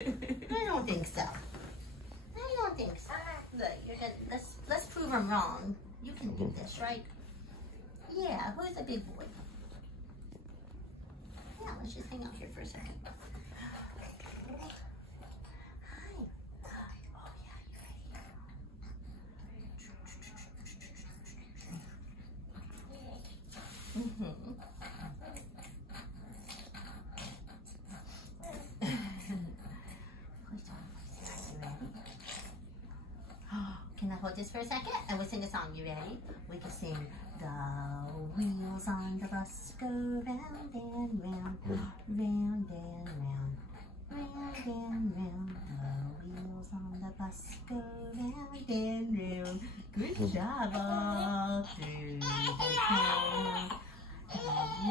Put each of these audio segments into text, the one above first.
I don't think so. I don't think so. Look, let's prove I'm wrong. You can do this, right? Yeah, who's the big boy? Yeah, let's just hang out here for a second. Hi. Oh yeah, you ready? Can I hold this for a second? And we'll sing a song. You ready? We can sing the wheels on the bus go round and round, round and round, round and round. The wheels on the bus go round and round. Good job all through the town. The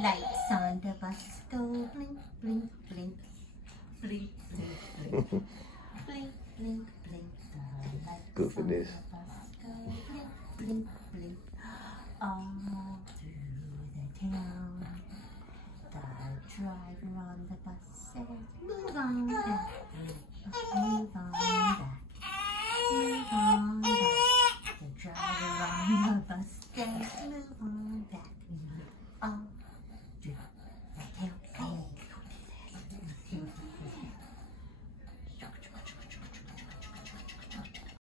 lights on the bus go blink, blink, blink, blink, blink, blink, blink, blink, blink. The lights Good for this. on the bus go blink, blink, blink, all through the town. The driver on the bus says,